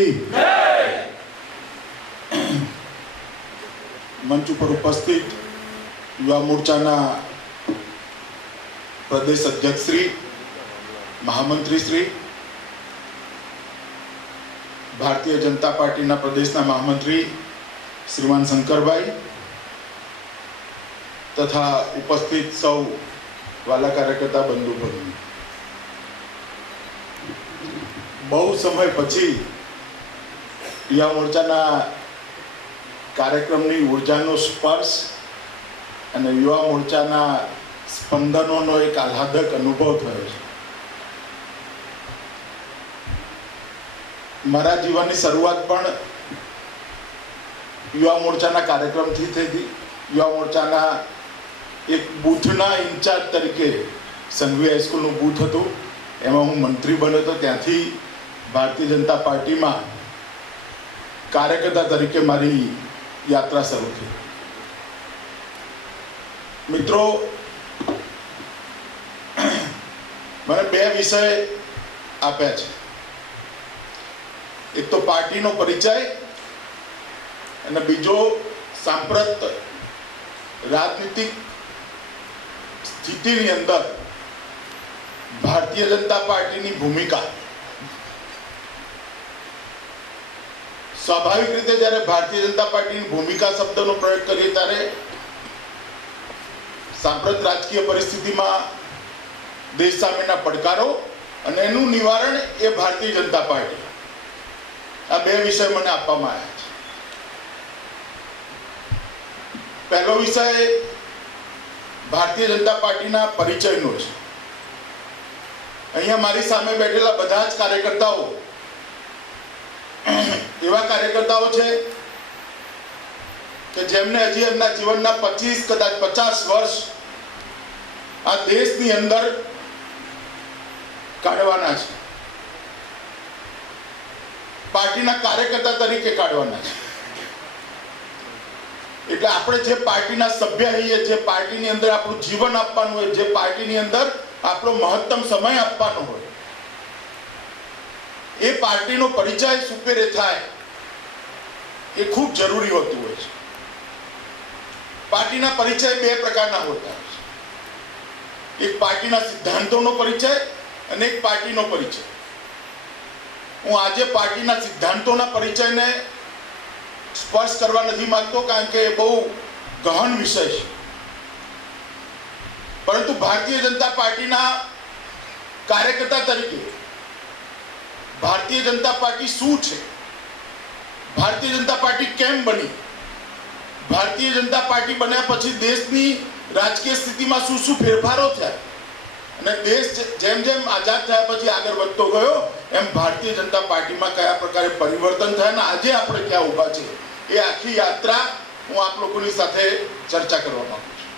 की मंच पर उपस्थित युवा मोर्चाના प्रदेश अध्यक्ष श्री महामंत्री श्री भारतीय जनता पार्टीના प्रदेशના महामंत्री श्रीमान शंकरभाई तथा उपस्थित सौ वाला कार्यकर्ता बंधु भगिनी, बहु समय પછી યુવા મોરચાના કાર્યક્રમની ઉર્જાનો સ્પર્શ અને યુવા મોરચાના સ્પંદનોનો એક આહ્લાદક અનુભવ થયો છે. મારા જીવનની શરૂઆત પણ યુવા મોરચાના કાર્યક્રમથી થઈ હતી. યુવા મોરચાના એક બૂથના ઇન્ચાર્જ તરીકે સંઘવી હાઈસ્કૂલનું બૂથ હતું, એમાં હું મંત્રી બન્યો હતો. ત્યાંથી ભારતીય જનતા પાર્ટીમાં કાર્યકર્તા તરીકે મારી યાત્રા શરૂ થઈ. મિત્રો, મને બે વિષય આપ્યા છે. એક તો પાર્ટીનો પરિચય અને બીજો સાંપ્રત રાજનીતિક સ્થિતિની અંદર ભારતીય જનતા પાર્ટીની ભૂમિકા. સ્વાભાવિક રીતે જ્યારે ભારતીય જનતા પાર્ટીની ભૂમિકા શબ્દનો પ્રયોગ કરીએ ત્યારે સાંપ્રત રાજકીય પરિસ્થિતિમાં દેશ સામેના પડકારો અને એનું નિવારણ એ ભારતીય જનતા પાર્ટી, આ બે વિષય મને આપવામાં આવ્યા છે. પહેલો વિષય ભારતીય જનતા પાર્ટીના પરિચયનો છે. અહીંયા મારી સામે બેઠેલા બધા જ કાર્યકર્તાઓ એવા કાર્યકર્તાઓ છે કે જેમને હજી એમના જીવનના 25 કદાચ 50 વર્ષ આ દેશની અંદર કાઢવાના છે, પાર્ટીના કાર્યકર્તા તરીકે કાઢવાના છે. એટલે આપણે જે પાર્ટીના સભ્ય હોઈએ, જે પાર્ટીની અંદર આપણું જીવન આપવાનું હોય, જે પાર્ટીની અંદર આપણો મહત્તમ સમય આપવાનો હોય, એ પાર્ટીનો પરિચય સુપેરે થાય એ ખૂબ જરૂરી હોતું હોય છે. પાર્ટીના પરિચય બે પ્રકારના હોતા હોય છે. એક પાર્ટીના સિદ્ધાંતોનો પરિચય અને એક પાર્ટીનો પરિચય. હું આજે પાર્ટીના સિદ્ધાંતોના પરિચયને સ્પર્શ કરવા નથી માંગતો, કારણ કે એ બહુ ગહન વિષય છે. પરંતુ ભારતીય જનતા પાર્ટીના કાર્યકર્તા તરીકે ભારતીય જનતા પાર્ટી શું છે, ભારતીય જનતા પાર્ટી કેમ બની, ભારતીય જનતા પાર્ટી બન્યા પછી દેશની રાજકીય સ્થિતિમાં શું શું ફેરફારો થયા અને દેશ જેમ જેમ આઝાદ થયા પછી આગળ વધતો ગયો એમ ભારતીય જનતા પાર્ટીમાં કયા પ્રકારે પરિવર્તન થયા અને આજે આપણે ક્યાં ઊભા છે, એ આખી યાત્રા હું આપ લોકોની સાથે ચર્ચા કરવા માંગુ છું.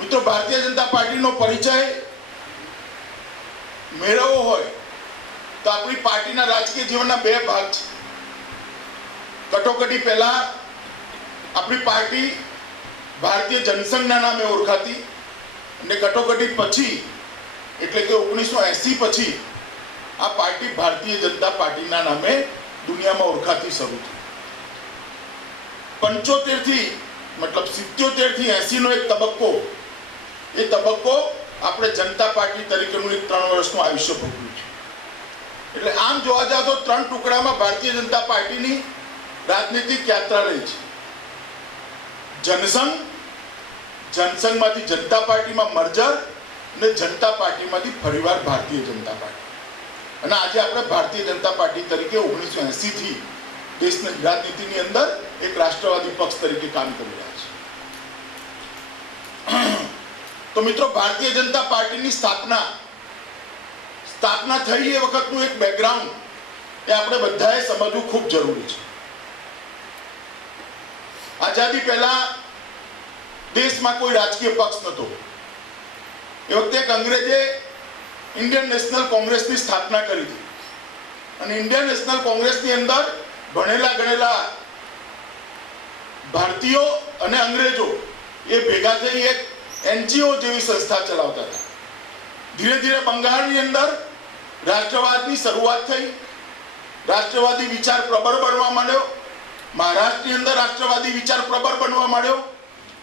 મિત્રો, ભારતીય જનતા પાર્ટીનો પરિચય મેળવવો હોય તો આપણી પાર્ટીના રાજકીય જીવનના બે ભાગ છે. કટોકટી પહેલા આપણી પાર્ટી ભારતીય જનસંઘના નામે ઓળખાતી અને કટોકટી પછી એટલે કે 1980 પછી આ પાર્ટી ભારતીય જનતા પાર્ટીના નામે દુનિયામાં ઓળખાતી શરૂ થઈ. 75 થી મતલબ 77 થી 80 નો એક તબક્કો, એ તબક્કો આપણે જનતા પાર્ટી તરીકેનું એક 3 વર્ષનું આયુષ્ય ભોગવ્યું છે. એટલે આમ જોવા જાવ તો 3 ટુકડામાં ભારતીય જનતા પાર્ટીની રાજનીતિક યાત્રા રહી છે. જનસંઘ, જનસંઘમાંથી જનતા પાર્ટીમાં મર્જર અને જનતા પાર્ટીમાંથી ફરીવાર ભારતીય જનતા પાર્ટી. અને આજે આપણે ભારતીય જનતા પાર્ટી તરીકે 1980 થી દેશની રાજનીતિની અંદર એક રાષ્ટ્રવાદી પક્ષ તરીકે કામ કરી રહ્યા છે. તો મિત્રો, ભારતીય જનતા પાર્ટીની સ્થાપના થઈ એ વખતનું એક બેકગ્રાઉન્ડ એ આપણે બધાએ સમજવું ખૂબ જરૂરી છે. આઝાદી પહેલા દેશમાં કોઈ રાજકીય પક્ષ નહોતો. એ વખતે એક અંગ્રેજે ઇન્ડિયન નેશનલ કોંગ્રેસની સ્થાપના કરી હતી અને ઇન્ડિયન નેશનલ કોંગ્રેસની અંદર ભણેલા ગણેલા ભારતીયો અને અંગ્રેજો એ ભેગા થઈ એક એનજીઓ જેવી સંસ્થા ચલાવતા હતા. ધીરે ધીરે બંગાળની અંદર રાષ્ટ્રવાદની શરૂઆત થઈ રાષ્ટ્રવાદી વિચાર પ્રબળ બનવા માંડ્યો, મહારાષ્ટ્રની અંદર રાષ્ટ્રવાદી વિચાર પ્રબળ બનવા માંડ્યો,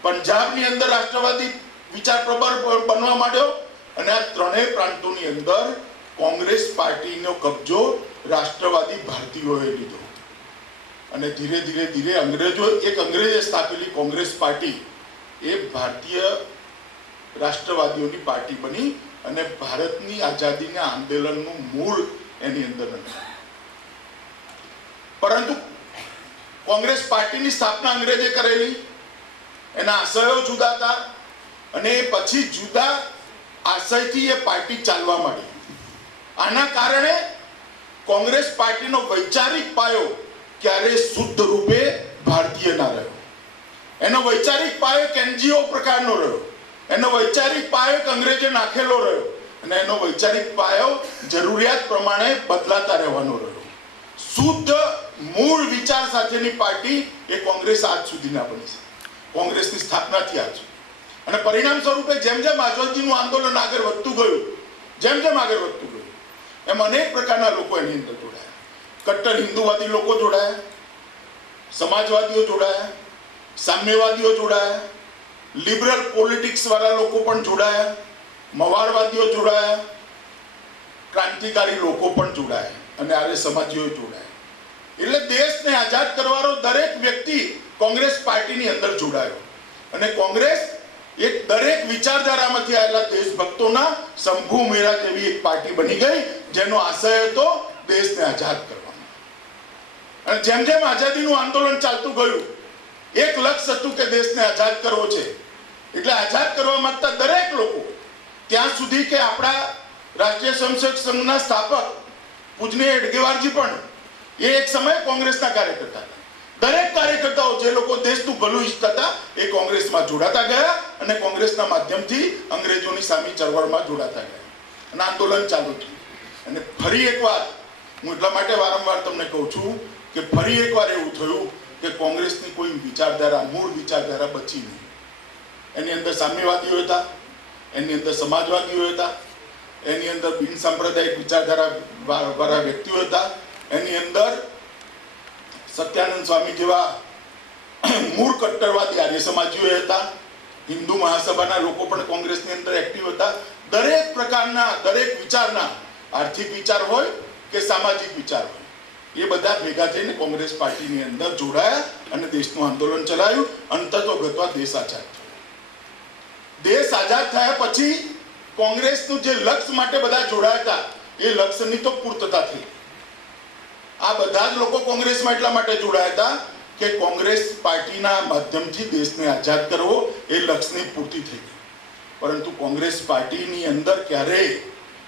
પંજાબની અંદર રાષ્ટ્રવાદી વિચાર પ્રબળ બનવા માંડ્યો, અને આ ત્રણેય પ્રાંતોની અંદર કોંગ્રેસ પાર્ટીનો કબજો રાષ્ટ્રવાદી ભારતીયોએ લીધો. અને ધીરે ધીરે ધીરે અંગ્રેજે સ્થાપેલી કોંગ્રેસ પાર્ટી એ ભારતીય રાષ્ટ્રવાદીઓની પાર્ટી બની અને ભારતની આઝાદીના આંદોલનનું મૂળ એની અંદર નથી. પરંતુ કોંગ્રેસ પાર્ટીની સ્થાપના અંગ્રેજે કરેલી, એના આશયો જુદા હતા અને એ પછી જુદા આશયથી એ પાર્ટી ચાલવા માંડી. આના કારણે કોંગ્રેસ પાર્ટીનો વૈચારિક પાયો ક્યારે શુદ્ધ રૂપે ભારતીય ના રહ્યો. એનો વૈચારિક પાયો એનજીઓ પ્રકારનો રહ્યો, એનો વૈચારિક પાયો અંગ્રેજે નાખેલો રહ્યો, અને એનો વૈચારિક પાયો જરૂરિયાત પ્રમાણે બદલાતા રહેવાનો રહ્યો. શુદ્ધ મૂળ વિચાર સાથેની પાર્ટી એ કોંગ્રેસ આજ સુધી ના બની છે. કોંગ્રેસની સ્થાપનાથી આજ અને પરિણામ સ્વરૂપે જેમ જેમ આઝાદીનું આંદોલન આગળ વધતું ગયું, જેમ જેમ આગળ વધતું ગયું, એમ અનેક પ્રકારના લોકો એની અંદર જોડાયા. કટ્ટર હિન્દુવાદી લોકો જોડાયા, સમાજવાદીઓ જોડાયા, સામ્યવાદીઓ જોડાયા, લિબરલ પોલિટિક્સ વાળા લોકો પણ જોડાયા, મવાળવાદીઓ જોડાયા, ક્રાંતિકારી લોકો પણ જોડાયા અને આર્ય સમાજીઓ જોડાયા. એટલે દેશને આઝાદ કરવાનો દરેક વ્યક્તિ કોંગ્રેસ પાર્ટીની અંદર જોડાયો અને કોંગ્રેસ એક દરેક વિચારધારામાંથી આવેલા દેશભક્તોના શંભુ મેળા જેવી એક પાર્ટી બની ગઈ, જેનો આશય હતો દેશને આઝાદ કરવાનો. અને જેમ જેમ આઝાદીનું આંદોલન ચાલતું ગયું, એક લક્ષ્ય હતું કે દેશને આઝાદ કરવો છે. એટલે આઝાદ કરવા માંગતા દરેક લોકો ત્યાં સુધી કે આપણા રાષ્ટ્રીય સ્વયંસેવક સંઘના સ્થાપક પૂજનીય હેડગેવારજી પણ એ એક સમયે કોંગ્રેસના કાર્યકર્તા હતા. દરેક કાર્યકર્તાઓ જે લોકો દેશનું ભલું ઈચ્છતા હતા એ કોંગ્રેસમાં જોડાતા ગયા અને કોંગ્રેસના માધ્યમથી અંગ્રેજોની સામે ચળવળમાં જોડાતા ગયા અને આંદોલન ચાલુ થયું. અને ફરી એકવાર હું એટલા માટે વારંવાર તમને કહું છું કે ફરી એકવાર એવું થયું કે કોંગ્રેસની કોઈ વિચારધારા, મૂળ વિચારધારા બચી નહીં. એની અંદર સામ્યવાદીઓ હતા, એની અંદર સમાજવાદીઓ હતા, એની અંદર બિન સાંપ્રદાયિક વિચારધારા વાળા વ્યક્તિઓ હતા, એની અંદર સત્યાનંદ સ્વામી જેવા મૂળ કટ્ટરવાદી આર્ય સમાજીઓ હતા, હિન્દુ મહાસભાના લોકો પણ કોંગ્રેસની અંદર એક્ટિવ હતા. દરેક પ્રકારના, દરેક વિચારના, આર્થિક વિચાર હોય કે સામાજિક વિચાર હોય, એ બધા ભેગા થઈને કોંગ્રેસ પાર્ટીની અંદર જોડાયા અને દેશનું આંદોલન ચલાવ્યું. અંતતોગતવા દેશ આઝાદ થયો. દેશ આઝાદ થયા પછી કોંગ્રેસનું જે લક્ષ્ય માટે બધા જોડાયા હતા એ લક્ષ્યની તો પૂર્તતા થઈ. આ બધા જ લોકો કોંગ્રેસમાં એટલા માટે જોડાયા હતા કે કોંગ્રેસ પાર્ટીના માધ્યમથી દેશને આઝાદ કરવો એ લક્ષ્યની પૂર્તિ થઈ ગઈ. પરંતુ કોંગ્રેસ પાર્ટીની અંદર ક્યારેય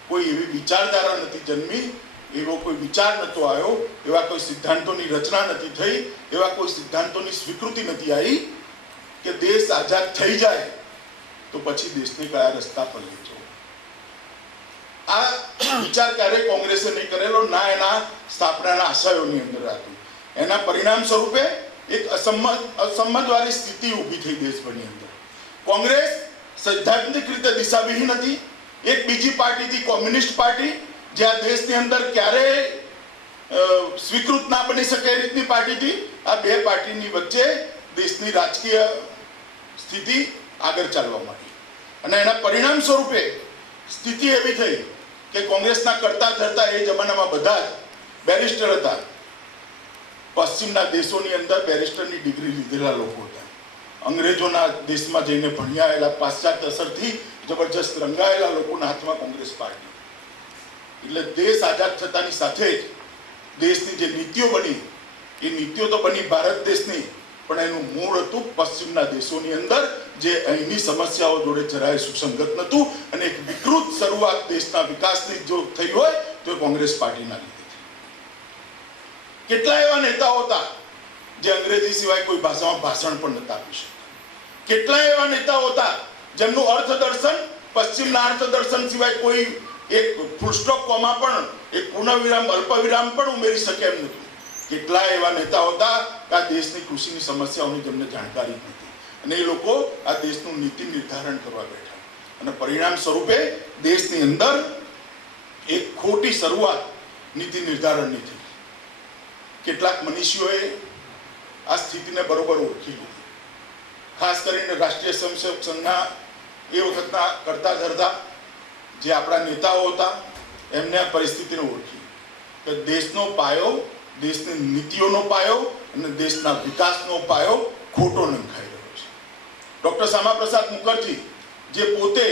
કોઈ એવી વિચારધારા નથી જન્મી, એવો કોઈ વિચાર નતો આવ્યો, એવા કોઈ સિદ્ધાંતોની રચના નથી થઈ, એવા કોઈ સિદ્ધાંતોની સ્વીકૃતિ નથી આવી કે દેશ આઝાદ થઈ જાય તો પછી દેશને કયા રસ્તા પર લઈ જવો. આ વિચાર ક્યારેય કોંગ્રેસે નહીં કરેલો, ના એના સ્થાપનાના આશયોની અંદર હતું. એના પરિણામ સ્વરૂપે એક અસંમતવાળી સ્થિતિ ઊભી થઈ દેશભરની અંદર. કોંગ્રેસ સૈદ્ધાંતિક રીતે દિશાવિહીન હતી. એક બીજી પાર્ટીથી કોમ્યુનિસ્ટ પાર્ટી, જે આ દેશની અંદર ક્યારેય સ્વીકૃત ના બની શકે એ રીતની પાર્ટીથી, આ બે પાર્ટીની વચ્ચે દેશની રાજકીય સ્થિતિ આગળ ચાલવા માંડી. અને એના પરિણામ સ્વરૂપે સ્થિતિ એવી થઈ કે કોંગ્રેસના કરતા ધરતા એ જમાનામાં બધા જ બેરિસ્ટર હતા. પશ્ચિમના દેશોની અંદર બેરિસ્ટરની ડિગ્રી લીધેલા લોકો હતા. અંગ્રેજોના દેશમાં જઈને ભણ્યા આવેલા, પાશ્ચાત્ય અસરથી જબરજસ્ત રંગાયેલા લોકોના હાથમાં કોંગ્રેસ પાર્ટી. એટલે દેશ આઝાદ થતાની સાથે જ દેશની જે નીતિઓ બની, એ નીતિઓ તો બની ભારત દેશની, પણ એનું મૂળ હતું પશ્ચિમના દેશોની અંદર, જે અહીંની સમસ્યાઓ જોડે જરાય સુસંગત નહોતું. અને એક વિકૃત શરૂઆત દેશના વિકાસની જો થઈ હોય તો એ કોંગ્રેસ પાર્ટીના લીધે. કેટલા એવા નેતાઓ હતા જે અંગ્રેજી સિવાય કોઈ ભાષામાં ભાષણ પણ નતા આપી શકતા. કેટલા એવા નેતાઓ હતા જેમનું અર્થદર્શન પશ્ચિમના અર્થદર્શન સિવાય કોઈ એક ફૂલસ્ટોપ કોમા પણ, એક પૂર્ણવિરામ, અલ્પવિરામ પણ ઉમેરી શકે એમ નહોતું. કેટલા એવા નેતાઓ હતા કે આ દેશની કૃષિની સમસ્યાઓની જેમને જાણકારી જ નથી, અને એ લોકો આ દેશનું નીતિ નિર્ધારણ કરવા બેઠા. અને પરિણામ સ્વરૂપે દેશની અંદર એક ખોટી શરૂઆત નીતિ નિર્ધારણની થઈ. કેટલાક મનીષીઓએ આ સ્થિતિને બરોબર ઓળખી લીધી. ખાસ કરીને રાષ્ટ્રીય સ્વયંસેવક સંઘના એ વખતના કરતા ધરતા જે આપણા નેતાઓ હતા એમને આ પરિસ્થિતિને ઓળખી કે દેશનો પાયો, દેશની નીતિઓનો પાયો અને દેશના વિકાસનો પાયો ખોટો નંખાઈ રહ્યો છે. ડોક્ટર શ્યામાપ્રસાદ મુખર્જી જે પોતે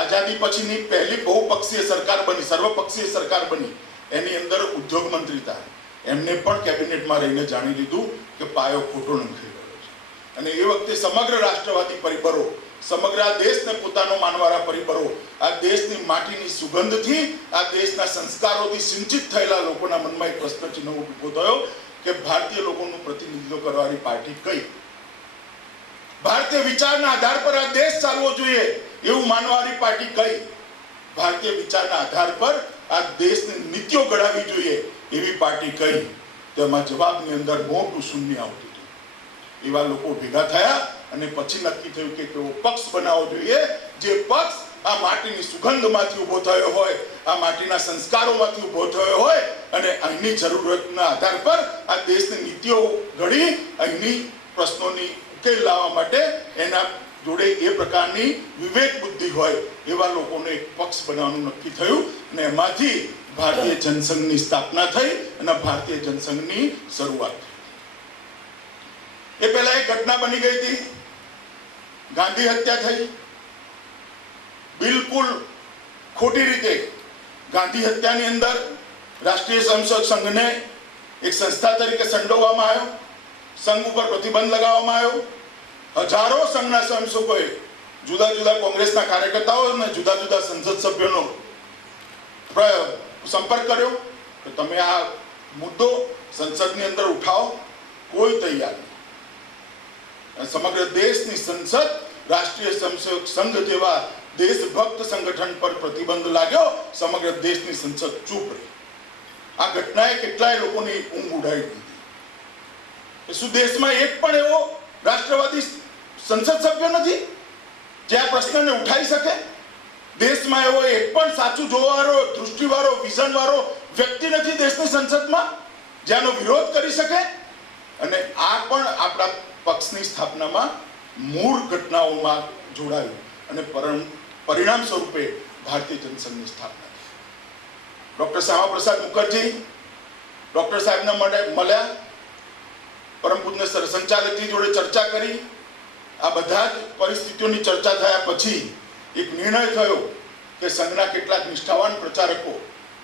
આઝાદી પછીની પહેલી બહુપક્ષીય સરકાર બની, સર્વપક્ષીય સરકાર બની, એની અંદર ઉદ્યોગ મંત્રી હતા, એમને પણ કેબિનેટમાં રહીને જાણી લીધું કે પાયો ખોટો નંખાઈ રહ્યો છે. અને એ વખતે સમગ્ર રાષ્ટ્રવાદી પરિબળો, સમગ્ર આ દેશને પોતાનો માનવાળા પરિબળો, આ દેશની માટીની સુગંધથી, આ દેશના સંસ્કારોથી સિંચિત થયેલા લોકોના મનમાં એક પ્રશ્ન ચિહ્ન ઉભો થયો કે ભારતીય લોકોનું પ્રતિનિધિત્વ કરવાની પાર્ટી કઈ? ભારતીય વિચારના આધાર પર આ દેશ ચાલવો જોઈએ એવું માનવાળી પાર્ટી કઈ? ભારતીય વિચારના આધાર પર આ દેશની નીતિઓ ઘડાવી જોઈએ એવી પાર્ટી કઈ? તેમાં જવાબની અંદર મોટું શૂન્ય આવતું હતું. એવા લોકો ભેગા થયા અને પછી નક્કી થયું કે કેવો પક્ષ બનાવવો જોઈએ, જે પક્ષ આ માટીની સુગંધમાંથી ઉભો થયો હોય, આ માટીના સંસ્કારોમાંથી ઉભો થયો હોય અને અહીંની જરૂરતના આધાર પર આ દેશની નીતિઓ ઘડી અહીંની પ્રશ્નોની ઉકેલ લાવવા માટે એના જોડે એ પ્રકારની વિવેક બુદ્ધિ હોય એવા લોકોને એક પક્ષ બનાવવાનું નક્કી થયું અને એમાંથી ભારતીય જનસંઘની સ્થાપના થઈ અને ભારતીય જનસંઘની શરૂઆત થઈ. એ પહેલા એક ઘટના બની ગઈ હતી, ગાંધી હત્યા થઈ. બિલકુલ ખોટી રીતે ગાંધી હત્યાની અંદર રાષ્ટ્રીય સ્વયંસેવક સંઘને એક સંસ્થા તરીકે સંડોવવામાં આવ્યો, સંઘ ઉપર પ્રતિબંધ લગાવવામાં આવ્યો. હજારો સંઘના સ્વયંસેવકોએ જુદા જુદા કોંગ્રેસના કાર્યકર્તાઓ અને જુદા જુદા સંસદ સભ્યોનો સંપર્ક કર્યો કે તમે આ મુદ્દો સંસદની અંદર ઉઠાવો. કોઈ તૈયાર નહીં. સમગ્ર દેશની સંસદ રાષ્ટ્રીય સ્વયંસેવક સંઘ જેવા દેશભક્ત સંગઠન પર પ્રતિબંધ લાગ્યો, સમગ્ર દેશની સંસદ ચૂપ રહી. આ ઘટનાએ કેટલાય લોકોની ઊંઘ ઉડાવી દીધી. શું દેશમાં એક પણ એવો રાષ્ટ્રવાદી સંસદ સભ્ય નથી જે આ પ્રશ્નને ઉઠાવી શકે? દેશમાં એવો એક પણ સાચું જોવાવાળો, દૃષ્ટિવાળો, વિઝનવાળો વ્યક્તિ નથી દેશની સંસદમાં જેનો વિરોધ કરી શકે? અને આ પણ આપણા પક્ષની સ્થાપનામાં મૂળ ઘટનાઓમાં જોડાયું અને પરિણામ સ્વરૂપે ભારતીય જનસંઘની સ્થાપના થઈ. ડોક્ટર શ્યામાપ્રસાદ મુખર્જી ડોક્ટર સાહેબને મળ્યા, પરમ પૂજ્ય સંચાલકજી જોડે ચર્ચા કરી. આ બધા જ પરિસ્થિતિઓની ચર્ચા થયા પછી એક નિર્ણય થયો કે સંઘના કેટલાક નિષ્ઠાવાન પ્રચારકો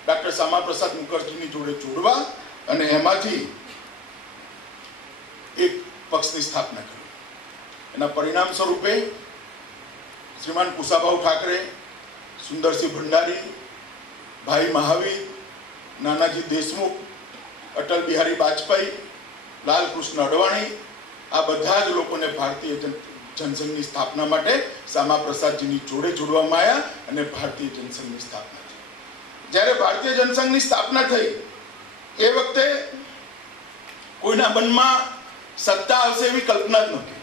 ડોક્ટર શ્યામાપ્રસાદ મુખર્જીની જોડે જોડવા અને એમાંથી એક પક્ષની સ્થાપના કરી. એના પરિણામ સ્વરૂપે શ્રીમાન કુશાભાઉ ઠાકરે, સુંદરસિંહ ભંડારી, ભાઈ મહાવીર, નાનાજી દેશમુખ, અટલ બિહારી વાજપેયી, લાલકૃષ્ણ અડવાણી, આ બધા જ લોકોને ભારતીય જનસંઘની સ્થાપના માટે શ્યામાપ્રસાદજીની જોડે જોડવામાં આવ્યા અને ભારતીય જનસંઘની સ્થાપના થઈ. જ્યારે ભારતીય જનસંઘની સ્થાપના થઈ એ વખતે કોઈના મનમાં સત્તા આવશે એવી કલ્પના જ નહોતી,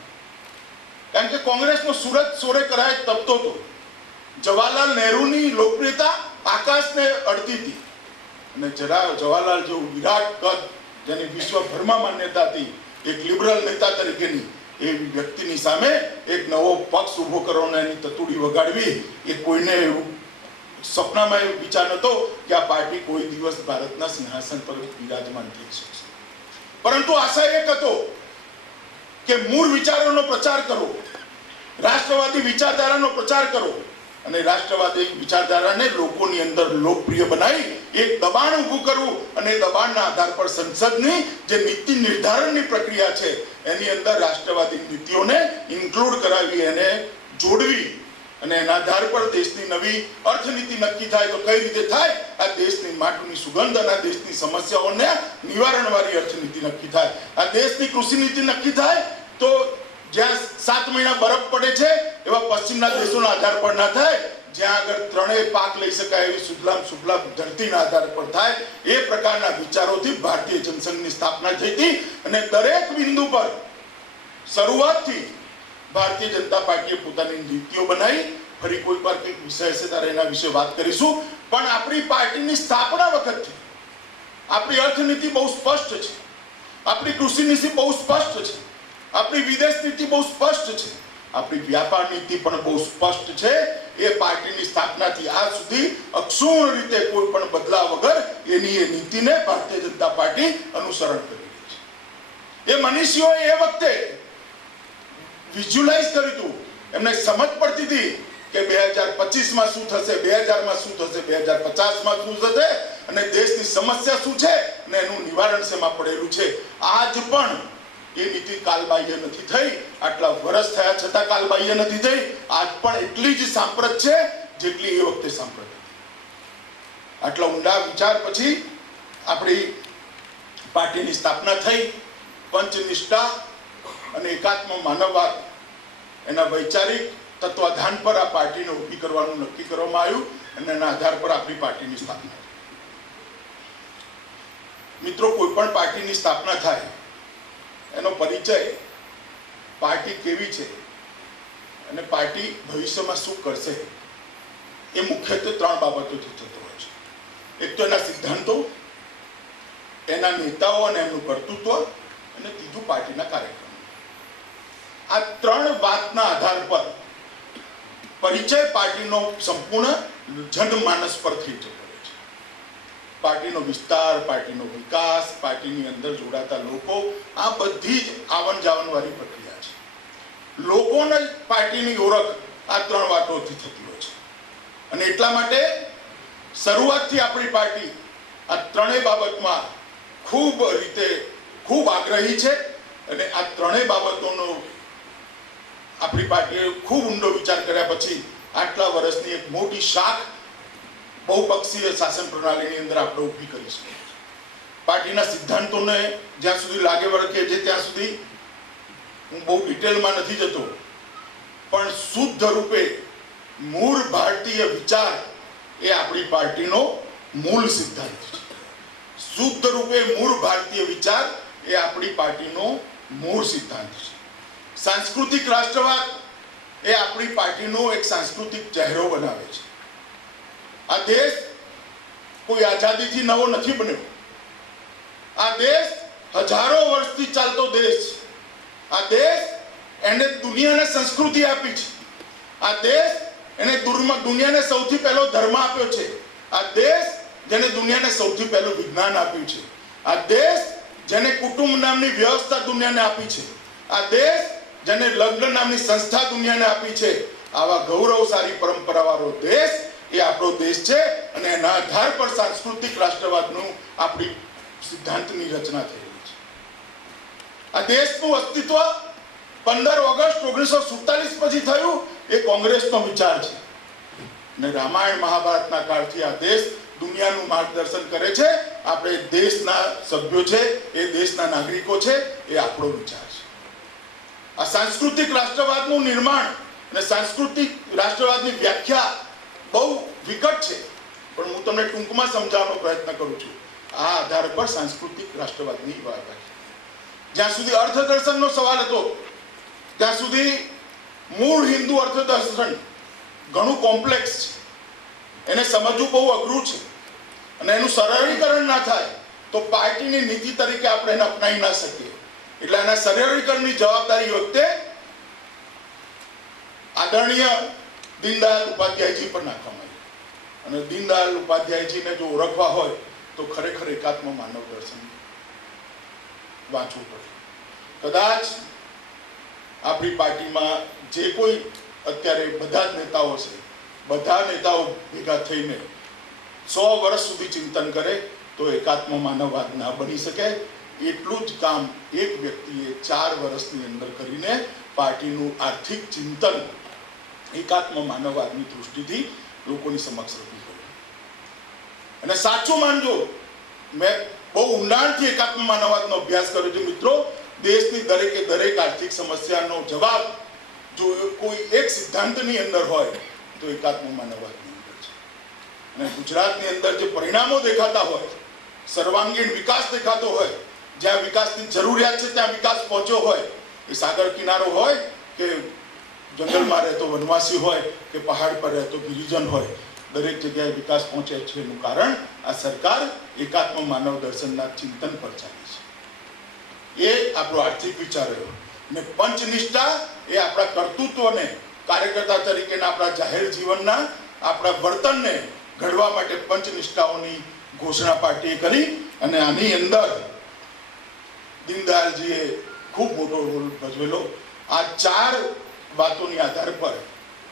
કારણ કે કોંગ્રેસનો સુરત સોરે કરાય તપતો હતો. જવાહરલાલ નહેરુની લોકપ્રિયતા આકાશને અડતી હતી અને જવાહરલાલ જેવું વિરાટ કદ, જેની વિશ્વભરમાં માન્યતા હતી, એક લિબરલ નેતા તરીકેની એવી વ્યક્તિની સામે એક નવો પક્ષ ઉભો કરવાનો, એની તતુડી વગાડવી, એ કોઈને એવું સપનામાં એવો વિચાર નહોતો કે આ પાર્ટી કોઈ દિવસ ભારતના સિંહાસન પર બિરાજમાન થઈ શકશે. પરંતુ આશા એક હતો કે મૂળ વિચારોનો પ્રચાર કરો, રાષ્ટ્રવાદી વિચારધારાનો પ્રચાર કરો અને રાષ્ટ્રવાદી વિચારધારાને લોકોની અંદર લોકપ્રિય બનાવી એક દબાણ ઊભું કરવું અને દબાણના આધાર પર સંસદની જે નીતિ નિર્ધારણની પ્રક્રિયા છે એની અંદર રાષ્ટ્રવાદી નીતિઓને ઇન્ક્લુડ કરાવી, એને જોડવી અને એના આધાર પર દેશની નવી અર્થનીતિ નક્કી થાય. તો કઈ રીતે થાય? આ દેશની માટીની સુગંધ અને આ દેશની સમસ્યાઓને નિવારણવાળી અર્થનીતિ નક્કી થાય. આ દેશની કૃષિ નીતિ નક્કી થાય તો જ્યાં 7 મહિના બરફ પડે છે એવા પશ્ચિમના દેશોના આધાર પર ના થાય, જ્યાં આગળ ત્રણેય પાક લઈ શકાય એવી સુજલામ સુફલામ ધરતીના આધાર પર થાય. એ પ્રકારના વિચારોથી ભારતીય જનસંઘની સ્થાપના થઈ હતી અને દરેક બિંદુ પર શરૂઆતથી ભારતીય જનતા પાર્ટીએ પોતાની નીતિઓ બનાવી. ફરી કોઈ વાર કંઈક વિષય હશે ત્યારે એના વિશે વાત કરીશું. પણ આપણી પાર્ટીની સ્થાપના વખતથી આપણી અર્થનીતિ બહુ સ્પષ્ટ છે, આપણી કૃષિ નીતિ બહુ સ્પષ્ટ છે, આપણી વિદેશ નીતિ બહુ સ્પષ્ટ છે, આપણી વ્યાપાર નીતિ પણ બહુ સ્પષ્ટ છે. એ પાર્ટીની સ્થાપનાથી આજ સુધી અક્ષુણ્ણ રીતે કોઈ પણ બદલાવ વગર એની એ નીતિને ભારતીય જનતા પાર્ટી અનુસરણ કરી રહી છે. એ મનીષીઓએ એ વખતે વિઝ્યુલાઇઝ કર્યું હતું, એમને સમજ પડતી હતી કે 2025માં શું થશે, 2000માં શું થશે, 2050માં શું થશે અને દેશની સમસ્યા શું છે અને એનું નિવારણ શેમાં પડેલું છે. આજ પણ એ નીતિ કાલબાહ્ય નથી થઈ, આટલા વર્ષ થયા છતાં કાલબાહ્ય નથી થઈ. આજ પણ એટલી જ સાંપ્રત છે જેટલી એ વખતે સાંપ્રત હતી. આટલા ઊંડા વિચાર પછી આપણી પાર્ટીની સ્થાપના થઈ. પંચનિષ્ઠા અને એકાત્મ માનવવાદ એના વૈચારિક તત્વાધાન પર આ પાર્ટીને ઊભી કરવાનું નક્કી કરવામાં આવ્યું અને એના આધાર પર આપણી પાર્ટીની સ્થાપના. મિત્રો, કોઈ પણ પાર્ટીની સ્થાપના થાય એનો પરિચય પાર્ટી કેવી છે અને પાર્ટી ભવિષ્યમાં શું કરશે એ મુખ્યત્વે 3 બાબતોથી થતો હોય છે. એક તો એના સિદ્ધાંતો, એના નેતાઓ અને એમનું કર્તૃત્વ, અને ત્રીજું પાર્ટીના કાર્યક્રમો. આ 3 વાતના આધાર પર પરિચય પાર્ટીનો સંપૂર્ણ જનમાનસ પર થઈ જતો હોય છે. પાર્ટીનો વિસ્તાર, પાર્ટીનો વિકાસ, પાર્ટીની અંદર જોડાતા લોકો, આ બધી જ આવન જાવન વાળી પ્રક્રિયા છે. લોકોને પાર્ટીની ઓળખ આ 3 વાતોથી થતી હોય છે અને એટલા માટે શરૂઆતથી આપણી પાર્ટી આ 3 બાબતમાં ખૂબ આગ્રહી છે અને આ 3 બાબતોનો આપણી પાર્ટીએ ખૂબ ઊંડો વિચાર કર્યા પછી આટલા વર્ષની એક મોટી શાખ બહુપક્ષીય શાસન પ્રણાલીની અંદર આપણે ઊભી કરી શકીએ. પાર્ટીના સિદ્ધાંતોને જ્યાં સુધી લાગે વળગે છે ત્યાં સુધી હું બહુ ડિટેલમાં નથી જતો, પણ શુદ્ધ રૂપે મૂળ ભારતીય વિચાર એ આપણી પાર્ટીનો મૂળ સિદ્ધાંત છે. શુદ્ધ રૂપે મૂળ ભારતીય વિચાર એ આપણી પાર્ટીનો મૂળ સિદ્ધાંત છે. સાંસ્કૃતિક રાષ્ટ્રવાદ એ આપણી પાર્ટીનો એક સાંસ્કૃતિક ચહેરો બનાવે છે. આ દેશ કોઈ આઝાદીથી નવો નથી બન્યો. આ દેશ હજારો વર્ષથી ચાલતો દેશ છે. આ દેશ એને દુનિયાને સંસ્કૃતિ આપી છે. આ દેશ એને દુનિયાને સૌથી પહેલો ધર્મ આપ્યો છે. આ દેશ જેને દુનિયાને સૌથી પહેલું વિજ્ઞાન આપ્યું છે. આ દેશ જેને કુટુંબ નામની વ્યવસ્થા દુનિયાને આપી છે. આ દેશ જેને લગ્ન નામની સંસ્થા દુનિયાને આપી છે. આવા ગૌરવશાળી પરંપરાવાળો દેશ એ આપણો દેશ છે અને એના આધાર પર સાંસ્કૃતિક રાષ્ટ્રવાદનું આપણી સિદ્ધાંતની રચના થયેલી છે. આ દેશનું અસ્તિત્વ 15 ઓગસ્ટ 1947 પછી થયું એ કોંગ્રેસનો વિચાર છે અને રામાયણ મહાભારતના કાળથી આ દેશ દુનિયાનું માર્ગદર્શન કરે છે. આપણે દેશના સભ્યો છે, એ દેશના નાગરિકો છે, એ આપણો વિચાર છે. આ સાંસ્કૃતિક રાષ્ટ્રવાદનું નિર્માણ અને સાંસ્કૃતિક રાષ્ટ્રવાદની વ્યાખ્યા બહુ વિકટ છે, પણ હું તમને ટૂંકમાં સમજાવવાનો પ્રયત્ન કરું છું. આ આધાર પર સાંસ્કૃતિક રાષ્ટ્રવાદની વાત. જ્યાં સુધી અર્થદર્શનનો સવાલ હતો ત્યાં સુધી મૂળ હિન્દુ અર્થદર્શન ઘણું કોમ્પ્લેક્સ છે. એને સમજવું બહુ અઘરું છે અને એનું સરળીકરણ ના થાય તો પાર્ટીની નીતિ તરીકે આપણે એને અપનાવી ના શકીએ. એટલે એના સરળીકરણની જવાબદારી વખતે આદરણીય દીનદયાળ ઉપાધ્યાયજી પર નાખવામાં આવી અને દીનદયાળ ઉપાધ્યાયજીને જો ઓળખવા હોય તો ખરેખર એકાત્મ માનવ દર્શન વાંચવું પડે. કદાચ આપણી પાર્ટીમાં જે કોઈ અત્યારે બધા જ નેતાઓ છે, બધા નેતાઓ ભેગા થઈને 100 વર્ષ સુધી ચિંતન કરે તો એકાત્મ માનવવાદ ના બની શકે. એટલું જ કામ એક વ્યક્તિએ 4 વર્ષની અંદર કરીને પાર્ટીનું આર્થિક ચિંતન એકાત્મ માનવવાદની દૃષ્ટિથી લોકોની સમક્ષ રજૂ કર્યું. અને સાચું માનજો, મેં બહુ ઊંડાણથી એકાત્મ માનવવાદનો અભ્યાસ કર્યો છે. મિત્રો, દેશની દરેક આર્થિક સમસ્યાનો જવાબ જો કોઈ એક સિદ્ધાંતની અંદર હોય તો એકાત્મ માનવવાદની અંદર છે. અને ગુજરાતની અંદર જે પરિણામો દેખાતા હોય, સર્વાંગીણ વિકાસ દેખાતો હોય, જ્યાં વિકાસની જરૂરિયાત છે ત્યાં વિકાસ પહોંચ્યો હોય, એ સાગર કિનારો હોય કે જંગલમાં રહેતો વનવાસી હોય કે પહાડ પર રહેતો ગિરિજન હોય, દરેક જગ્યાએ વિકાસ પહોંચે છે. એનું કારણ આ સરકાર એકાત્મ માનવ દર્શનના ચિંતન પર ચાલે છે. એ આપણો આર્થિક વિચાર રહ્યો ને પંચનિષ્ઠા એ આપણા કર્તૃત્વને, કાર્યકર્તા તરીકેના આપણા જાહેર જીવનના આપણા વર્તનને ઘડવા માટે પંચનિષ્ઠાઓની ઘોષણા પાર્ટીએ કરી. અને આની અંદર દીનદયાળજીએ ખૂબ મોટો રોલ ભજવેલો. આ 4 વાતોની આધાર પર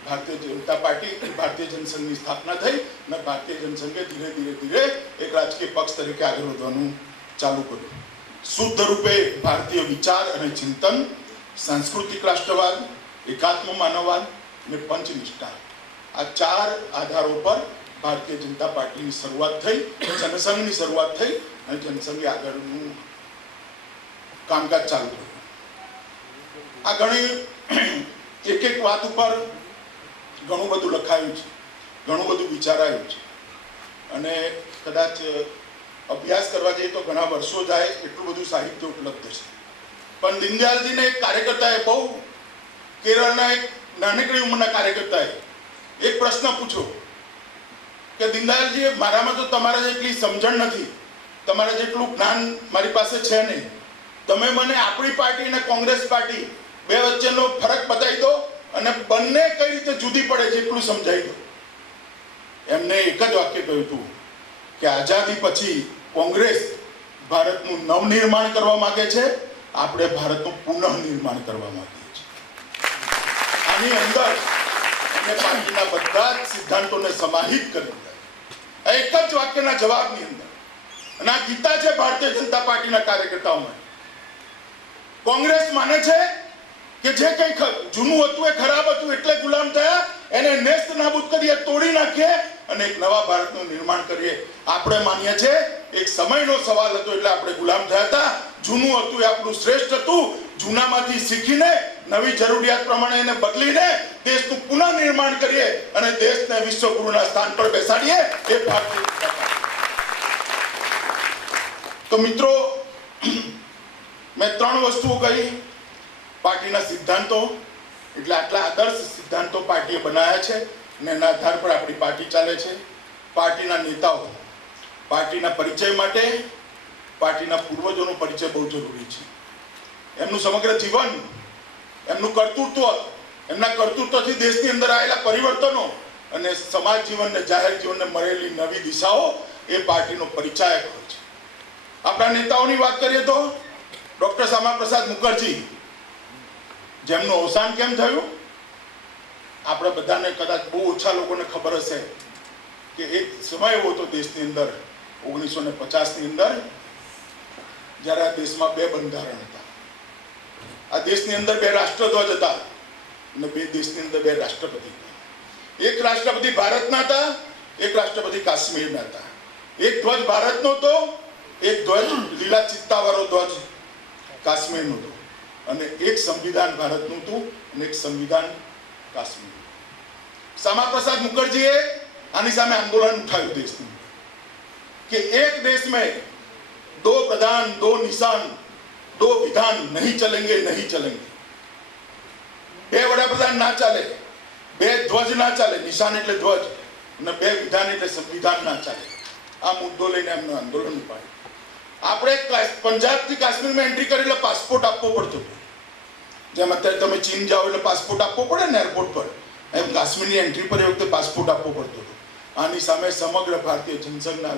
ભારતીય જનતા પાર્ટી, ભારતીય જનસંઘની સ્થાપના થઈ અને ભારતીય જનસંઘે ધીરે ધીરે એક રાજકીય પક્ષ તરીકે આગળ વધવાનું ચાલુ કર્યું. શુદ્ધ રૂપે ભારતીય વિચાર અને ચિંતન, સાંસ્કૃતિક રાષ્ટ્રવાદ, એકાત્મ માનવવાદ અને પંચનિષ્ઠા, આ 4 આધારો પર ભારતીય જનતા પાર્ટીની શરૂઆત થઈ, જનસંઘની શરૂઆત થઈ અને જનસંઘે આગળનું કામકાજ ચાલુ કર્યું. આ ઘણી એક વાત ઉપર ઘણું બધું લખાયું છે, ઘણું બધું વિચારાયું છે અને કદાચ અભ્યાસ કરવા જઈએ તો ઘણા વર્ષો જાય એટલું બધું સાહિત્ય ઉપલબ્ધ છે. પણ દીનદયાળજીને એક કાર્યકર્તાએ, બહુ કેરળના એક નાનકડી ઉંમરના કાર્યકર્તાએ એક પ્રશ્ન પૂછ્યો કે દીનદયાળજી, મારામાં તો તમારા જેટલી સમજણ નથી, તમારા જેટલું જ્ઞાન મારી પાસે છે નહીં, તમે મને આપણી પાર્ટી અને કોંગ્રેસ પાર્ટી બે વચ્ચેનો ફરક બતાવી દો અને બંને કઈ રીતે જુદી પડે છે એટલું સમજાવી દો. એમને એક જ વાક્ય કહ્યું હતું કે આઝાદી પછી કોંગ્રેસ ભારતનું નવનિર્માણ કરવા માંગે છે, આપણે ભારતનું પુનઃનિર્માણ કરવા માંગીએ છીએ. આની અંદર એમને પાર્ટીના બધા જ સિદ્ધાંતોને સમાહિત કરી દીધા એક જ વાક્યના જવાબની અંદર. અને આ ગીતા છે ભારતીય જનતા પાર્ટીના કાર્યકર્તાઓ માટે. કોંગ્રેસ માને છે કે જે કંઈ જૂનું હતું એ ખરાબ હતું એટલે ગુલામ થયા, એને નેસ્ત નાબૂદ કરીએ, તોડી નાખીએ અને એક નવા ભારતનું નિર્માણ કરીએ. આપણે માનીએ છીએ એક સમયનો સવાલ હતો એટલે આપણે ગુલામ થયા હતા. જૂનું હતું એ આપણું શ્રેષ્ઠ હતું. જૂનામાંથી શીખીને નવી જરૂરિયાત પ્રમાણે એને બદલીને દેશનું પુનઃનિર્માણ કરીએ અને દેશને વિશ્વગુરુના સ્થાન પર બેસાડીએ. એ ભારતીય. તો મિત્રો, મેં 3 વસ્તુઓ કહી. પાર્ટીના સિદ્ધાંતો, એટલે આટલા આદર્શ સિદ્ધાંતો પાર્ટીએ બનાવ્યા છે અને એના આધાર પર આપણી પાર્ટી ચાલે છે. પાર્ટીના નેતાઓ, પાર્ટીના પરિચય માટે પાર્ટીના પૂર્વજોનો પરિચય બહુ જરૂરી છે. એમનું સમગ્ર જીવન, એમનું કર્તૃત્વ, એમના કર્તૃત્વથી દેશની અંદર આવેલા પરિવર્તનો અને સમાજ જીવનને, જાહેર જીવનને મળેલી નવી દિશાઓ એ પાર્ટીનો પરિચાયક હોય છે. આપણા નેતાઓની વાત કરીએ તો ડોક્ટર શ્યામાપ્રસાદ મુખર્જી, જેમનું અવસાન કેમ થયું આપણે બધાને કદાચ બહુ ઓછા લોકોને ખબર હશે કે એક સમય એવો હતો દેશની અંદર 1950ની અંદર, જ્યારે આ દેશમાં 2 બંધારણ હતા. આ દેશની અંદર 2 રાષ્ટ્રધ્વજ હતા અને દેશની અંદર 2 રાષ્ટ્રપતિ હતા. એક રાષ્ટ્રપતિ ભારતના હતા, એક રાષ્ટ્રપતિ કાશ્મીરના હતા. એક ધ્વજ ભારતનો હતો, એક ધ્વજ લીલા ચિત્તાવાળો ધ્વજ કાશ્મીરનો હતો અને એક સંવિધાન ભારતનું હતું અને એક સંવિધાન કાશ્મીર. શ્યામાપ્રસાદ મુખર્જીએ આની સામે આંદોલન ઉઠાવ્યું દેશનું કે એક દેશ में 2 प्रधान, 2 निशान, 2 विधान नहीं चलेंगे, नहीं चलेंगे. 2 વડાપ્રધાન ના ચાલે, 2 ધ્વજ ના ચાલે, નિશાન એટલે ધ્વજ અને 2 વિધાન એટલે સંવિધાન ના ચાલે. આ મુદ્દો લઈને એમનું આંદોલન ઉપાડ્યું. આપણે પંજાબથી કાશ્મીરમાં એન્ટ્રી કરી એટલે પાસપોર્ટ આપવો પડતો હતો. જેમ અત્યારે તમે ચીન જાઓ એટલે પાસપોર્ટ આપવો પડે ને એરપોર્ટ પર, એમ કાશ્મીરની એન્ટ્રી પર એ વખતે પાસપોર્ટ આપવો પડતો હતો. આની સામે સમગ્ર ભારતીય જનસંઘના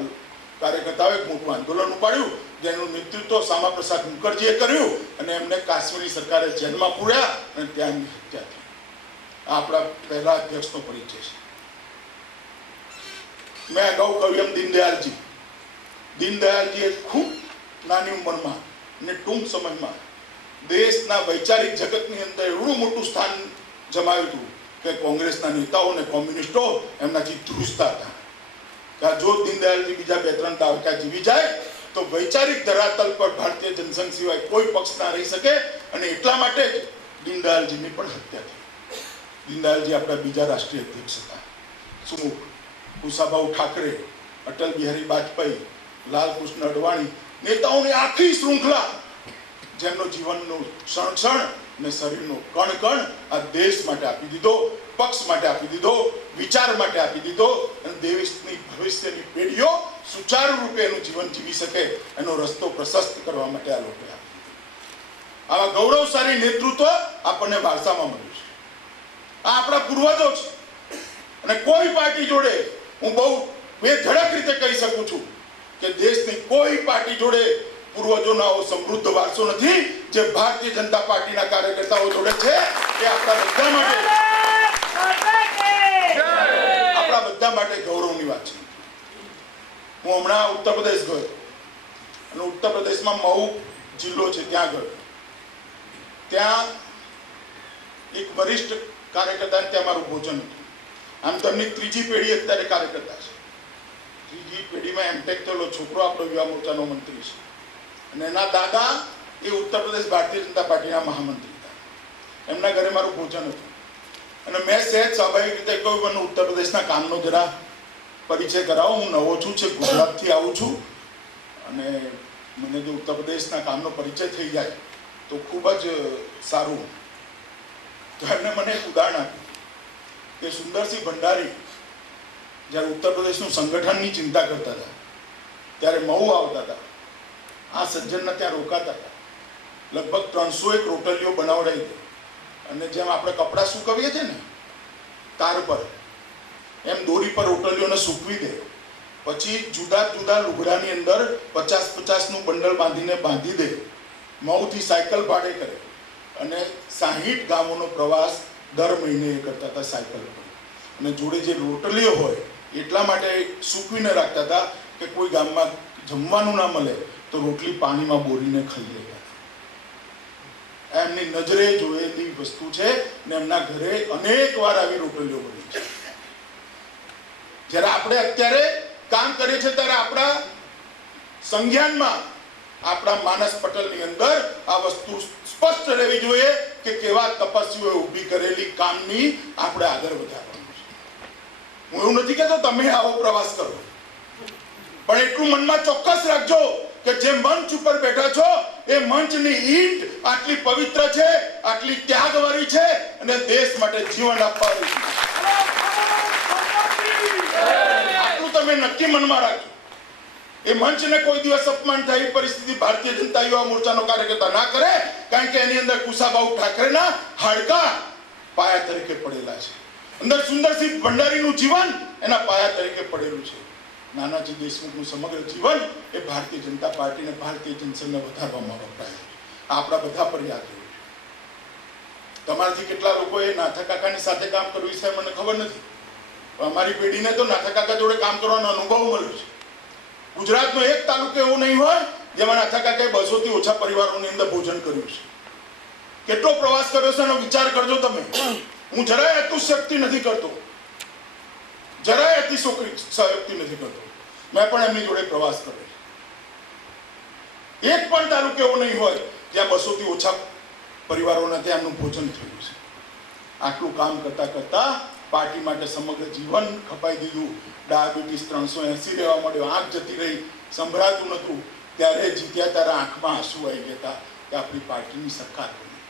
કાર્યકર્તાઓએ એક મોટું આંદોલન ઉપાડ્યું, જેનું નેતૃત્વ શ્યામાપ્રસાદ મુખર્જીએ કર્યું અને એમને કાશ્મીરી સરકારે જેલમાં પૂર્યા અને ત્યાં હત્યા થઈ. આ આપણા પહેલા અધ્યક્ષનો પરિચય છે. મેં અગાઉ કહ્યું એમ દીનદયાળજીએ ખૂબ નાની ઉંમરમાં અને ટૂંક સમયમાં દેશના વૈચારિક જગતની અંદર એવું મોટું સ્થાન જમાવ્યું હતું કે કોંગ્રેસના નેતાઓ અને કોમ્યુનિસ્ટો એમનાથી ધ્રુજતા હતા કે જો દીનદયાળજી બીજા 2-3 દાયકા જીવી જાય તો વૈચારિક ધરાતલ પર ભારતીય જનસંઘ સિવાય કોઈ પક્ષ ના રહી શકે. અને એટલા માટે જ દીનદયાળજીની પણ હત્યા થઈ. દીનદયાળજી આપણા બીજા રાષ્ટ્રીય અધ્યક્ષ હતા. સુમુખ, કુશાભાઉ ઠાકરે, અટલ બિહારી વાજપેયી, લાલકૃષ્ણ અડવાણી, નેતાઓની આખી શૃંખલા, જેમનો જીવનનો ક્ષણ અને શરીરનો કણ આ દેશ માટે આપી દીધો, પક્ષ માટે આપી દીધો, વિચાર માટે આપી દીધો અને દેશની ભવિષ્યની પેઢીઓ સુચારુ રૂપે એનું જીવન જીવી શકે એનો રસ્તો પ્રશસ્ત કરવા માટે આ લોકોએ આવા ગૌરવશાળી નેતૃત્વ આપણને વારસામાં મળ્યું છે. આ આપણા પૂર્વજો છે અને કોઈ પાર્ટી જોડે હું બહુ બેધડક રીતે કહી શકું છું કે દેશની કોઈ પાર્ટી જોડે પૂર્વજોનો આવો સમૃદ્ધ વારસો નથી જે ભારતીય જનતા પાર્ટીના કાર્યકર્તાઓ જોડે છે. એ આપણા બધા માટે ગૌરવની વાત છે. હું હમણાં ઉત્તર પ્રદેશ ગયો અને ઉત્તર પ્રદેશમાં મહુ જિલ્લો છે ત્યાં ગયો. ત્યાં એક વરિષ્ઠ કાર્યકર્તા ત્યાં મારું ભોજન હતું. આમ તો એમની ત્રીજી પેઢી અત્યારે કાર્યકર્તા છે. ત્રીજી પેઢીમાં એમટેક થયેલો છોકરો આપણો યુવા મોરચાનો મંત્રી છે અને એના દાદા એ ઉત્તર પ્રદેશ ભારતીય જનતા પાર્ટીના મહામંત્રી હતા. એમના ઘરે મારું ભોજન હતું અને મેં સહેજ સ્વાભાવિક રીતે કહ્યું મને ઉત્તર પ્રદેશના કામનો જરા પરિચય કરાવો. હું નવો છું, છે ગુજરાતથી આવું છું અને મને જો ઉત્તર પ્રદેશના કામનો પરિચય થઈ જાય તો ખૂબ જ સારું. તો એમને મને એક ઉદાહરણ આપ્યું કે સુંદરસિંહ ભંડારી જ્યારે ઉત્તર પ્રદેશનું સંગઠનની ચિંતા કરતા હતા ત્યારે મહુ આવતા હતા. આ સજ્જનના ત્યાં રોકાતા હતા. લગભગ 301 રોટલીઓ બનાવડાવી હતી અને જેમ આપણે કપડાં સૂકવીએ છીએ ને તાર પર એમ દોરી પર રોટલીઓને સૂકવી દે. પછી જુદા જુદા લુગડાની અંદર 50-50નું બંડલ બાંધી દે. મહુથી સાયકલ ભાડે કરે અને 60 ગામોનો પ્રવાસ દર મહિને કરતા હતા સાયકલ પર. અને જોડે જે રોટલીઓ હોય એટલા માટે સૂકવીને રાખતા હતા કે કોઈ ગામમાં જમવાનું ના મળે તો રોટલી પાણીમાં બોરીને ખાઈ લેતા. એમની નજરે જોયેલી વસ્તુ છે ને એમના ઘરે અનેક વાર આવી રોટલીઓ બની છે. જ્યારે આપણે અત્યારે કામ કરીએ છીએ ત્યારે આપણા સંજ્ઞાનમાં આપણા માનસ પટલની અંદર આ વસ્તુ સ્પષ્ટ રહેવી જોઈએ કે કેવા તપસ્વીઓએ ઊભી કરેલી કામની આપણે આગળ વધારવાનું છે. હું એવું નથી કહેતો તમે આવો પ્રવાસ કરો, પણ એટલું મનમાં ચોક્કસ રાખજો કે જે મંચ ઉપર બેઠા છો એ મંચની ઈંટ આટલી પવિત્ર છે, આટલી ત્યાગવાળી છે અને દેશ માટે જીવન આપવાનું છે. આટલું તમે નક્કી મનમાં રાખજો. એ મંચને કોઈ દિવસ અપમાન થાય પરિસ્થિતિ ભારતીય જનતા યુવા મોરચાનો કાર્યકર્તા ના કરે, કારણ કે એની અંદર કુશાભાઉ ઠાકરેના હાડકા પાયા તરીકે પડેલા છે. અંદર સુંદરસિંહ ભંડારીનું જીવન એના પાયા તરીકે પડેલું છે. નાનાજી દેશમુખનું સમગ્ર જીવન એ ભારતીય જનતા પાર્ટીને ભારતીય જનસંઘને વધારવામાં વપરાય. આપણા બધા પર યાદ રહ્યું. તમારાથી કેટલા લોકોએ નાથા કાકાની સાથે કામ કર્યું છે મને ખબર નથી, અમારી પેઢીને તો નાથા કાકા જોડે કામ કરવાનો અનુભવ મળ્યો છે. ગુજરાતનો એક તાલુકો એવો નહીં હોય જેમાં નાથા કાકાએ 200 થી ઓછા પરિવારોની અંદર ભોજન કર્યું છે. કેટલો પ્રવાસ કર્યો છે એનો વિચાર કરજો તમે. હું જરાય અતિશયોક્તિ નથી કરતો, જરાય અતિશયોક્તિ નથી કરતો. મેં પણ એમની જોડે પ્રવાસ કર્યો. એક પણ તાલુકો એવો નહીં હોય જ્યાં 200 થી ઓછા પરિવારોને ત્યાં એમનું ભોજન થયું છે. આટલું કામ કરતા કરતા પાર્ટી માટે સમગ્ર જીવન ખપાઈ દીધું. ડાયાબિટીસ 380 રહેવા મળ્યો, આંખ જતી રહી, સંભળાતું નહોતું. ત્યારે જીત્યા ત્યારે આંખમાં આંસુ આવી ગયા હતા કે આપણી પાર્ટીની સરકાર બની.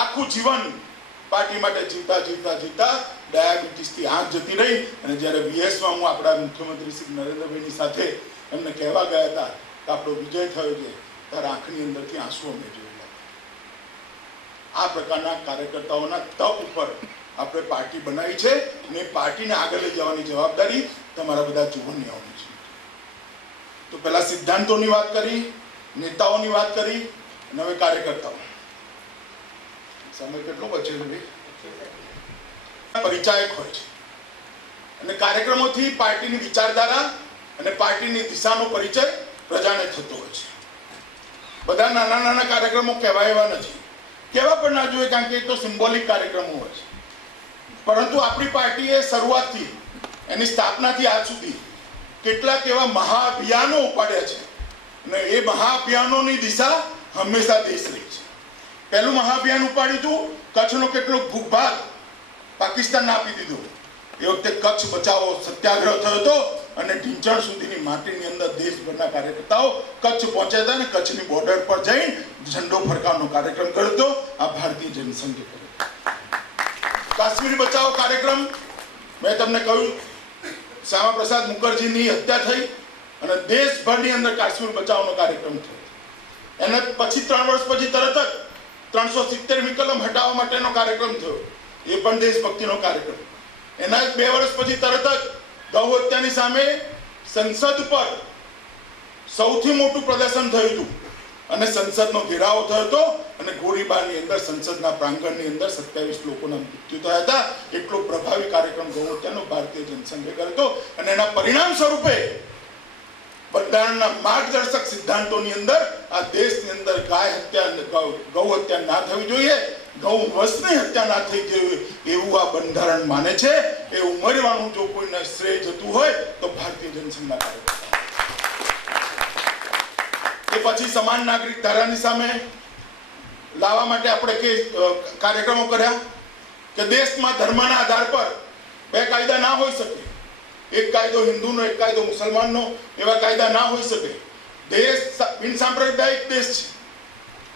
આખું જીવન પાર્ટી માટે જીવતા ડાયાબિટીસથી આંખ જતી રહી અને જ્યારે બીએસમાં હું આપણા મુખ્યમંત્રી શ્રી નરેન્દ્રભાઈની સાથે એમને કહેવા ગયા હતા કે આપણો વિજય થયો છે, ત્યારે આંખની અંદરથી આંસુ અમે જોયેલા. આ પ્રકારના કાર્યકર્તાઓના તપ ઉપર આપણે પાર્ટી બનાવી છે અને પાર્ટીને આગળ લઈ જવાની જવાબદારી તમારા બધા જુવાનીઓની છે. તો પહેલા સિદ્ધાંતોની વાત કરી, નેતાઓની વાત કરી અને હવે કાર્યકર્તાઓ. સમય કેટલો બચેલો ભાઈ? પરિચાયક હોય છે અને કાર્યક્રમોથી પાર્ટીની વિચારધારા અને પાર્ટીની દિશાનો પરિચય પ્રજાને થતો હોય છે. બધા નાના નાના કાર્યક્રમો કહેવાય એવા નથી, કહેવા પણ ના જોઈએ, કારણ કે એ તો સિમ્બોલિક કાર્યક્રમો હોય છે. પરંતુ આપણી પાર્ટીએ શરૂઆતથી એની સ્થાપનાથી આજ સુધી કેટલાક એવા મહાઅભિયાનો ઉપાડ્યા છે અને એ મહાઅભિયાનોની દિશા હંમેશા દેશ રહી છે. પહેલું મહાઅભિયાન ઉપાડ્યું હતું, કચ્છનો કેટલોક ભૂભાગ પાકિસ્તાનને આપી દીધો. એ વખતે કચ્છ બચાવો સત્યાગ્રહ થયો હતો અને ઢીંચણ સુધીની માટીની અંદર દેશભરના કાર્યકર્તાઓ કચ્છ પહોંચ્યા હતા અને કચ્છની બોર્ડર પર જઈને ઝંડો ફરકાવવાનો કાર્યક્રમ કર્યો હતો. આ ભારતીય જનસંઘે કર્યો. કાશ્મીર બચાવો કાર્યક્રમ મેં તમને કહ્યું શ્યામાપ્રસાદ મુખર્જીની હત્યા થઈ અને દેશભરની અંદર કાશ્મીર બચાવનો કાર્યક્રમ થયો. એને પછી 3 વર્ષ પછી તરત જ 370મી કલમ હટાવવા માટેનો કાર્યક્રમ થયો, એ પણ દેશભક્તિનો કાર્યક્રમ. એના 2 વર્ષ પછી તરત જ ગૌ હત્યાની સામે સંસદ પર સૌથી મોટું પ્રદર્શન થયું હતું અને સંસદનો ઘેરાવો થયો હતો અને ગોળીબારની અંદર સંસદના પ્રાંગણની અંદર 27 લોકોના મૃત્યુ થયા હતા. એટલો પ્રભાવી કાર્યક્રમ ગૌ હત્યાનો ભારતીય જનસંઘે કર્યો હતો અને એના પરિણામ સ્વરૂપે બંધારણના માર્ગદર્શક સિદ્ધાંતોની અંદર આ દેશની અંદર ગૌ હત્યા ના થવી જોઈએ, ગૌ વંશની હત્યા ના થઈ જોઈએ એવું આ બંધારણ માને છે. એ ઉમરવાનું જો કોઈને શ્રેય જતું હોય તો ભારતીય જનસંઘના કાર્યકર્તા. એ પછી સમાન નાગરિક ધારાની સામે લાવવા માટે આપણે કાર્યક્રમો કર્યા કે દેશમાં ધર્મના આધાર પર 2 કાયદા ના હોઈ શકે, એક કાયદો હિન્દુનો, એક કાયદો મુસલમાનનો, એવા કાયદા ના હોઈ શકે. દેશ બિનસાંપ્રદાયિક દેશ છે.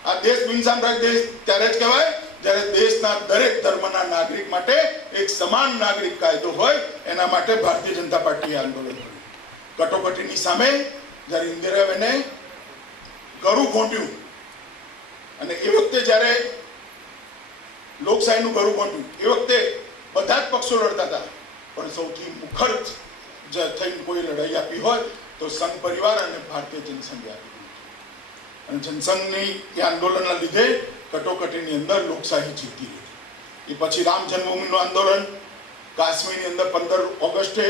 આ દેશ બિનસાંપ્રદાયિક દેશ ત્યારે જ કહેવાય જ્યારે દેશના દરેક ધર્મના નાગરિક માટે એક સમાન નાગરિક કાયદો હોય. એના માટે ભારતીય જનતા પાર્ટીએ આંદોલન કર્યું. કટોકટીની સામે જ્યારે ઇન્દિરાબેને ગળું ઘોંટ્યું અને એ વખતે જ્યારે લોકશાહીનું ગળું ઘોંટ્યું એ વખતે બધા જ પક્ષો લડતા હતા, પણ સૌથી મુખર થઈને કોઈ લડાઈ આપી હોય તો સંઘ પરિવાર અને ભારતીય જનસંઘે આપી. અને જનસંઘની એ આંદોલનના લીધે કટોકટીની અંદર લોકશાહી જીતી હતી. એ પછી રામ જન્મભૂમિનું આંદોલન, કાશ્મીરની અંદર 15 ઓગસ્ટે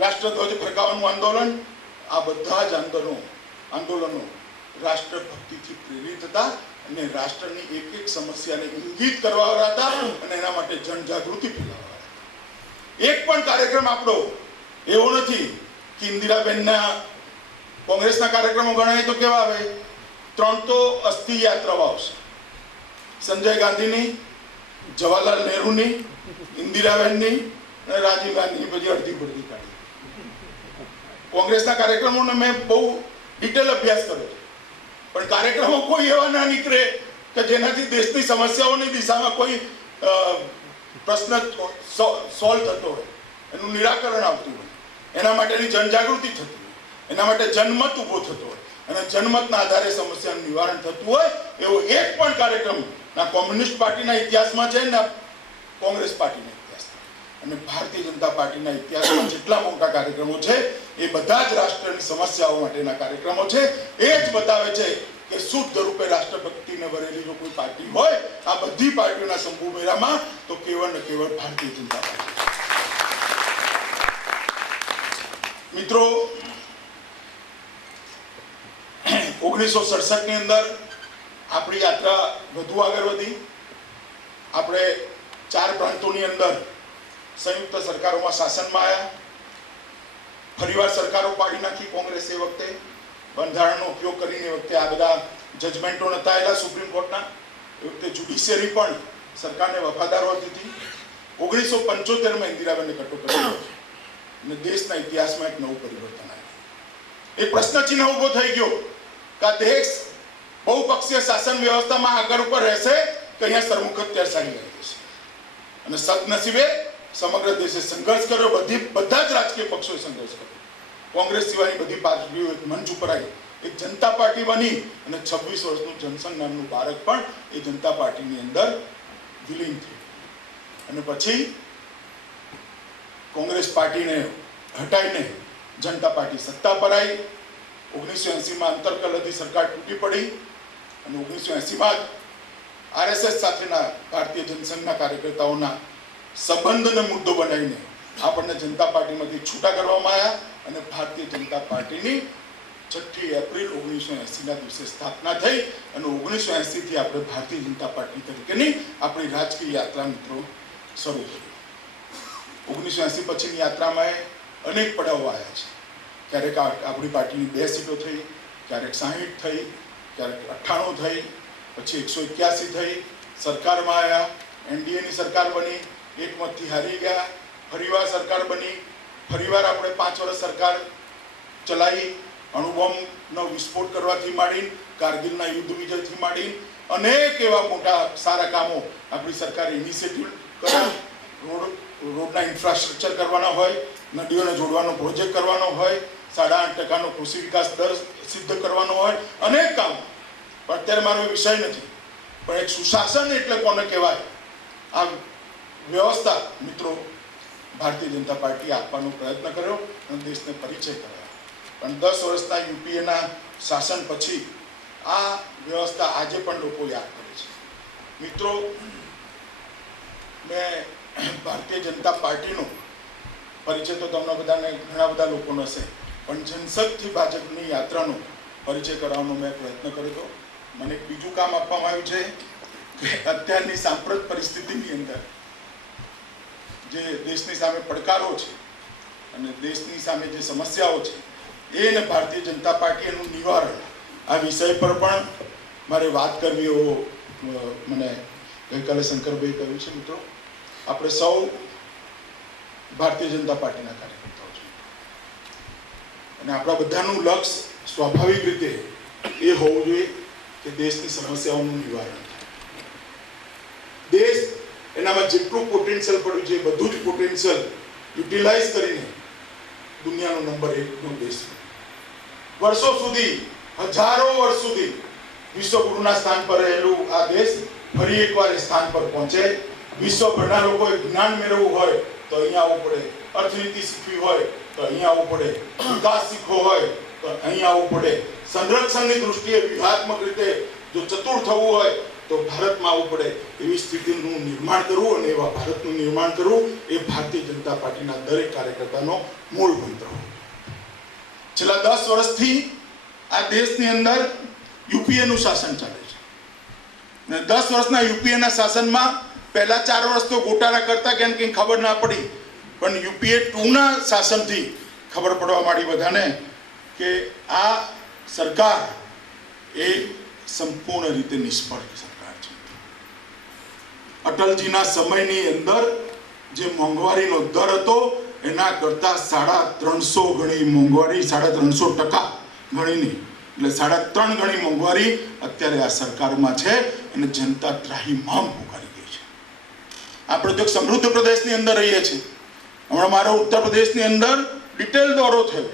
રાષ્ટ્રધ્વજ ફરકાવવાનું આંદોલન, આ બધા જ આંદોલનો રાષ્ટ્રભક્તિથી પ્રેરિત હતા અને રાષ્ટ્રની એક સમસ્યાને ઇંગિત કરવાવાળા હતા અને એના માટે જનજાગૃતિ ફેલાવવાળા. એક પણ કાર્યક્રમ આપણો એવો નથી કે ઇન્દિરાબેનના કોંગ્રેસના કાર્યક્રમો ગણાય તો કેવા આવે? 3 તો અસ્થિ યાત્રાઓ આવશે. સંજય ગાંધીની, જવાહરલાલ નહેરુની, ઇન્દિરાબેનની અને રાજીવ ગાંધીની બધી અડધી પડધી કાઢી. કોંગ્રેસના કાર્યક્રમોને મેં બહુ ડિટેલ અભ્યાસ કર્યો, પણ કાર્યક્રમો કોઈ એવા ના નીકળે કે જેનાથી દેશની સમસ્યાઓની દિશામાં કોઈ પ્રશ્ન સોલ્વ થતો હોય, એનું નિરાકરણ આવતું હોય, એના માટેની જનજાગૃતિ થતી હોય, એના માટે જનમત ઊભો થતો હોય અને જનમતના આધારે સમસ્યાનું નિવારણ થતું હોય એવો એક પણ કાર્યક્રમ ના કોમ્યુનિસ્ટ પાર્ટીના ઇતિહાસમાં છે ના કોંગ્રેસ પાર્ટીના ઇતિહાસમાં. અને ભારતીય જનતા પાર્ટીના ઇતિહાસમાં જેટલા મોટા કાર્યક્રમો છે એ બધા જ રાષ્ટ્રની સમસ્યાઓ માટેના કાર્યક્રમો છે. એ જ બતાવે છે કે શુદ્ધ રૂપે રાષ્ટ્રભક્તિને ભરેલી જો કોઈ પાર્ટી હોય આ બધી પાર્ટીઓના શંભુ મેળામાં તો કેવળ ને કેવળ ભારતીય જનતા પાર્ટી. મિત્રો, 1967ની અંદર આપણી યાત્રા વધુ આગળ વધી. આપણે 4 પ્રાંતોની અંદર સંયુક્ત સરકારોમાં શાસનમાં આવ્યા. ફરીવાર સરકારો પાડી નાખી કોંગ્રેસ. એ વખતે બંધારણનો ઉપયોગ કરીને એ વખતે આ બધા જજમેન્ટો નતા આવેલા સુપ્રીમ કોર્ટના. એ વખતે જ્યુડિશિયરી પણ સરકારને વફાદાર હોતી હતી. 1975માં ઇન્દિરાબેનને કટોકટી અને દેશના ઇતિહાસમાં એક નવું પરિવર્તન આવ્યું. એક પ્રશ્નચિહ્ન ઊભો થઈ ગયો કે આ દેશ બહુપક્ષીય શાસન વ્યવસ્થામાં આગળ ઉપર રહેશે કે અહીંયા સરમુખત્યાર સારી રહી જશે. અને સદનસીબે સમગ્ર દેશે સંઘર્ષ કર્યો. બધા જ રાજકીય પક્ષોએ સંઘર્ષ કર્યો. કોંગ્રેસ સિવાયની બધી પાર્ટીઓ એક મંચ ઉપર આવી, એક જનતા પાર્ટી બની અને 26 વર્ષનું જનસંઘ નામનું બાળક પણ એ જનતા પાર્ટીની અંદર વિલીન થયું. અને પછી કોંગ્રેસ પાર્ટીને હટાવીને જનતા પાર્ટી સત્તા પર આવી. 1980માં અંતરકલહથી સરકાર તૂટી પડી અને 1980માં જ RSS સાથેના ભારતીય જનસંઘના કાર્યકર્તાઓના સંબંધને મુદ્દો બનાવીને આપણને જનતા પાર્ટીમાંથી છૂટા કરવામાં આવ્યા અને ભારતીય જનતા પાર્ટીની 6 એપ્રિલ 1980ના દિવસે સ્થાપના થઈ અને 1980થી આપણે ભારતીય જનતા પાર્ટી તરીકેની આપણી રાજકીય યાત્રા મિત્રો શરૂ કરી. 1980 પછીની યાત્રામાં અનેક પડાવો આવ્યા છે. ક્યારેક આપણી પાર્ટીની 2 સીટો થઈ, ક્યારેક 60 થઈ, ક્યારેક 98 થઈ, પછી 181 થઈ. સરકારમાં આવ્યા, NDAની સરકાર બની, એકમતથી હારી ગયા. ફરીવાર સરકાર બની, ફરીવાર આપણે 5 વર્ષ સરકાર ચલાવી. અણુબોમ્બનો વિસ્ફોટ કરવાથી માંડી, કારગિલના યુદ્ધ વિજયથી માંડી અનેક એવા મોટા સારા કામો આપણી સરકારે ઇનિશિયેટિવ કર્યા. રોડ રોડના ઇન્ફ્રાસ્ટ્રક્ચર કરવાના હોય, નદીઓને જોડવાનો પ્રોજેક્ટ કરવાનો હોય, 8.5% કૃષિ વિકાસ દર સિદ્ધ કરવાનો હોય, અનેક કામ. પણ અત્યારે મારો એ વિષય નથી. પણ એક સુશાસન એટલે કોને કહેવાય, આ વ્યવસ્થા મિત્રો ભારતીય જનતા પાર્ટીએ આપવાનો પ્રયત્ન કર્યો અને દેશને પરિચય કરાયો. પણ 10 વર્ષના યુપીએના શાસન પછી આ વ્યવસ્થા આજે પણ લોકો યાદ કરે છે. મિત્રો, મેં ભારતીય જનતા પાર્ટીનો પરિચય તો તમને બધાને ઘણા બધા લોકોનો હશે, પણ જનશક્તિ ભાજપની યાત્રાનો પરિચય કરાવવાનો મેં પ્રયત્ન કર્યો હતો. મને એક બીજું કામ આપવામાં આવ્યું છે કે અત્યારની સાંપ્રત પરિસ્થિતિની અંદર જે દેશની સામે પડકારો છે અને દેશની સામે જે સમસ્યાઓ છે એને ભારતીય જનતા પાર્ટી એનું નિવારણ, આ વિષય પર પણ મારે વાત કરવી એવો મને ગઈકાલે શંકરભાઈ કહ્યું છે. મિત્રો, આપણે સૌ ભારતીય જનતા પાર્ટીના કાર્યકર્તાઓ છે અને આપણા બધાનું લક્ષ્ય સ્વાભાવિક રીતે એ હોવું જોઈએ કે દેશની સમસ્યાઓનું નિવારણ થાય. દેશ એનામાં જેટલું પોટેન્શિયલ પડ્યું છે બધું જ પોટેન્શિયલ યુટિલાઇઝ કરીને દુનિયાનો નંબર 1નો દેશ, વર્ષો સુધી, હજારો વર્ષ સુધી વિશ્વગુરુના સ્થાન પર રહેલું આ દેશ ફરી એકવાર એ સ્થાન પર પહોંચે. વિશ્વભરના લોકોએ જ્ઞાન મેળવવું હોય તો અહીંયા આવવું પડે, અર્થનીતિ શીખવી હોય તો અહીંયા આવવું પડે, વિકાસ શીખવો હોય તો અહીંયા આવવું પડે, સંરક્ષણની દૃષ્ટિએ વ્યૂહાત્મક રીતે જો ચતુર થવું હોય તો ભારતમાં આવવું પડે. એવી સ્થિતિનું નિર્માણ કરવું અને એવા ભારતનું નિર્માણ કરવું એ ભારતીય જનતા પાર્ટીના દરેક કાર્યકર્તાનો મૂળ મંત્ર હોય. છેલ્લા 10 વર્ષથી આ દેશની અંદર યુપીએનું શાસન ચાલે છે અને 10 વર્ષના યુપીએના શાસનમાં પહેલા 4 વર્ષ તો ગોટાળા કરતા કેમ કંઈ ખબર ના પડી, પણ યુપીએ 2ના શાસનથી ખબર પડવા માંડી બધાને કે આ સરકાર એ સંપૂર્ણ રીતે નિષ્ફળ સરકાર છે. અટલજીના સમયની અંદર જે મોંઘવારીનો દર હતો એના કરતા 350 ગણી મોંઘવારી, 350% ગણીની, એટલે 3.5 ગણી મોંઘવારી અત્યારે આ સરકારમાં છે અને જનતા ત્રાહિમામ પુકારી ગઈ છે. આપણે તો એક સમૃદ્ધ પ્રદેશની અંદર રહીએ છીએ. હમણાં મારો ઉત્તર પ્રદેશની અંદર ડિટેલ દોરો થયો,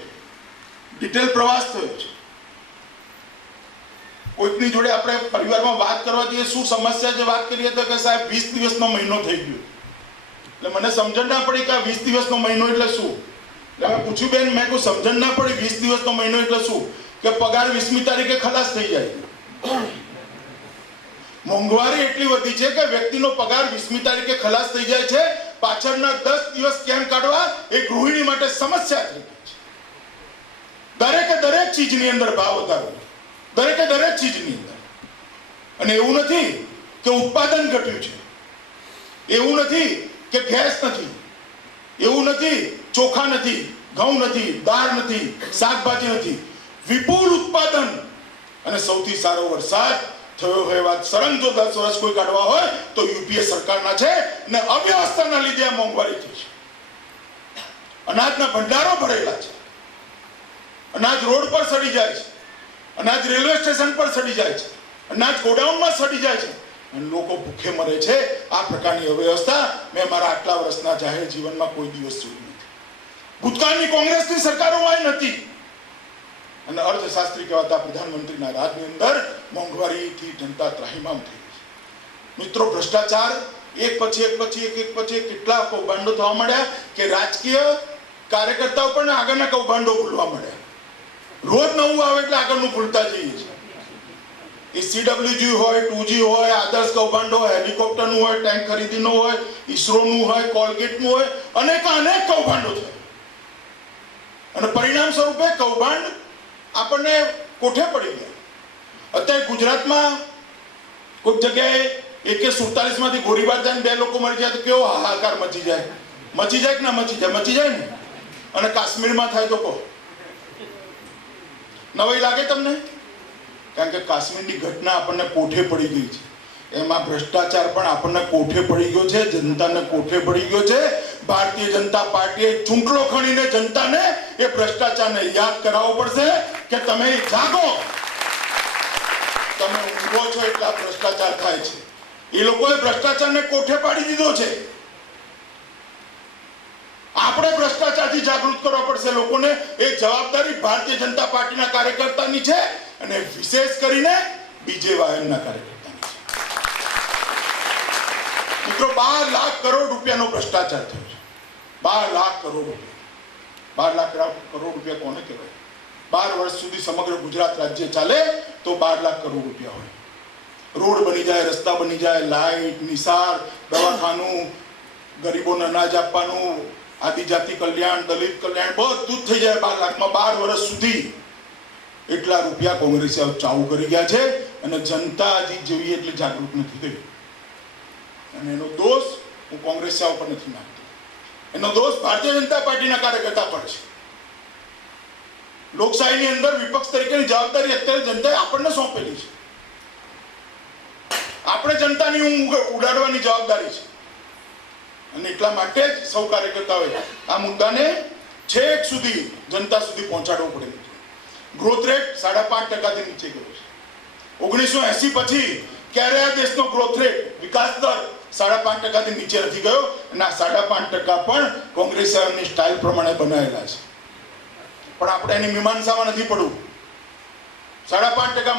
ડિટેલ પ્રવાસ થયો છે. કોઈકની જોડે આપણે પરિવારમાં વાત કરવા જઈએ, શું સમસ્યા છે વાત કરીએ તો કે સાહેબ 20 દિવસનો મહિનો થઈ ગયો. એટલે મને સમજણ ના પડી કે આ 20 દિવસનો મહિનો એટલે શું. એટલે મેં પૂછ્યું, બેન, મેં કોઈ સમજણ ના પડી 20 દિવસનો મહિનો એટલે શું? કે પગાર 20મી તારીખે ખલાસ થઈ જાય. મોંઘવારી એટલી વધી છે કે વ્યક્તિનો પગાર 20મી તારીખે ખલાસ થઈ જાય છે. પાછળના 10 દિવસ કેમ કાઢવા એ ગૃહિણી માટે સમસ્યા થઈ ગઈ છે. દરેક ચીજની અંદર ભાવ વધારો, દરેક ચીજની અંદર. અને એવું નથી કે ઉત્પાદન ઘટ્યું છે, એવું નથી કે ગેસ નથી, એવું નથી ચોખા નથી, ઘઉં નથી, દાળ નથી, શાકભાજી નથી. વિપુલ ઉત્પાદન અને સૌથી સારો વરસાદ થયો હોય વાત સળંગ જો 10 વર્ષ કોઈ કાઢવા હોય તો યુપીએ સરકારના છે. ને અવ્યવસ્થાના લીધે આ મોંઘવારી થઈ છે. અનાજના ભંડારો ભરેલા છે, અનાજ રોડ પર સડી જાય છે, અનાજ રેલવે સ્ટેશન પર સડી જાય છે, અનાજ ગોડાઉનમાં સડી જાય છે અને લોકો ભૂખે મરે છે. આ પ્રકારની અવ્યવસ્થા મેં મારા આટલા વર્ષના જાહેર જીવનમાં કોઈ દિવસ જોઈ નથી. ભૂતકાળની કોંગ્રેસની સરકારોમાં નથી. અને અર્થશાસ્ત્રી કહેવાતા પ્રધાનમંત્રીના રાજની અંદર મોંઘવારીથી જનતા ત્રાહિમામ થઈ ગઈ છે. મિત્રો, ભ્રષ્ટાચાર એક પછી એક કેટલા કૌભાંડો થવા માંડ્યા કે રાજકીય કાર્યકર્તાઓ પણ આગળના કૌભાંડો ભૂલવા માંડ્યા. રોજ નવું આવે એટલે આગળનું ભૂલતા જઈએ છીએ. એ CWG હોય, 2G હોય, આદર્શ કૌભાંડો હોય, હેલિકોપ્ટરનું હોય, ટેન્ક ખરીદીનો હોય, ઈસરોનું હોય, કોલગેટનું હોય, અનેક કૌભાંડો છે. અને પરિણામ સ્વરૂપે કૌભાંડ આપણને કોઠે પડી ગયા. અત્યારે ગુજરાતમાં કોઈક જગ્યાએ AK-47 માંથી ગોળીબાર થાય 2 લોકો મરી જાય તો કેવો હાહાકાર મચી જાય. મચી જાય કે ના મચી જાય? મચી જાય ને. અને કાશ્મીરમાં થાય તો કહો, નવાઈ લાગે તમને? કારણ કે કાશ્મીરની ઘટના આપણને કોઠે પડી ગઈ છે. એમાં ભ્રષ્ટાચાર પણ આપણને કોઠે પડી ગયો છે, જનતાને કોઠે પડી ગયો છે. ભારતીય જનતા પાર્ટીએ ચૂંટલો ખણીને જનતાને એ ભ્રષ્ટાચારને યાદ કરાવવો પડશે કે તમે જાગો, તમે ઊંઘો છો એટલા ભ્રષ્ટાચાર થાય છે. એ લોકોએ ભ્રષ્ટાચારને કોઠે પાડી દીધો છે. આપણે ભ્રષ્ટાચારથી જાગૃત કરવા પડશે લોકોને. એ જવાબદારી ભારતીય જનતા પાર્ટીના કાર્યકર્તાની છે અને વિશેષ કરીને બીજેવાયના કાર્યકર્તાની છે. મિત્રો 12 લાખ કરોડ રૂપિયાનો ભ્રષ્ટાચાર થયો છે. 12 લાખ કરોડ રૂપિયા. 12 લાખ કરોડ રૂપિયા કોને કહેવાય? 12 વર્ષ સુધી સમગ્ર ગુજરાત રાજ્ય ચાલે તો 12 લાખ કરોડ રૂપિયા હોય. રોડ બની જાય, રસ્તા બની જાય, લાઇટ, નિસાર, દવાખાનું, ગરીબોને અનાજ આપવાનું, આદિજાતિ કલ્યાણ, દલિત કલ્યાણ બધું જ થઈ જાય 12 લાખમાં. 12 વર્ષ સુધી એટલા રૂપિયા કોંગ્રેસે ચાલુ કરી ગયા છે અને જનતા હજી જોઈએ એટલે જાગૃત નથી થઈ. અને એનો દોષ હું કોંગ્રેસ ઉપર નથી નાખતો, એનો દોષ ભારતીય જનતા પાર્ટીના કાર્યકર્તા પર છે. લોકશાહીની અંદર વિપક્ષ તરીકેની જવાબદારી અત્યારે જનતાએ આપણને સોંપેલી છે. આપણે જનતાની ઊંઘ ઉડાડવાની જવાબદારી છે અને એટલા માટે જ સૌ કાર્યકર્તાઓએ આ મુદ્દાને છેક સુધી જનતા સુધી પહોંચાડવો પડે. ગ્રોથ રેટ 5.5%થી નીચે ગયો છે. 1980 પછી ક્યારે આ દેશનો ગ્રોથ રેટ, વિકાસ દર 5.5%થી નીચે નથી ગયો અને આ 5.5% પણ કોંગ્રેસની સ્ટાઇલ પ્રમાણે બનાવેલા છે. પણ આપણે એની મીમાંસામાં નથી પડવું. 5.5%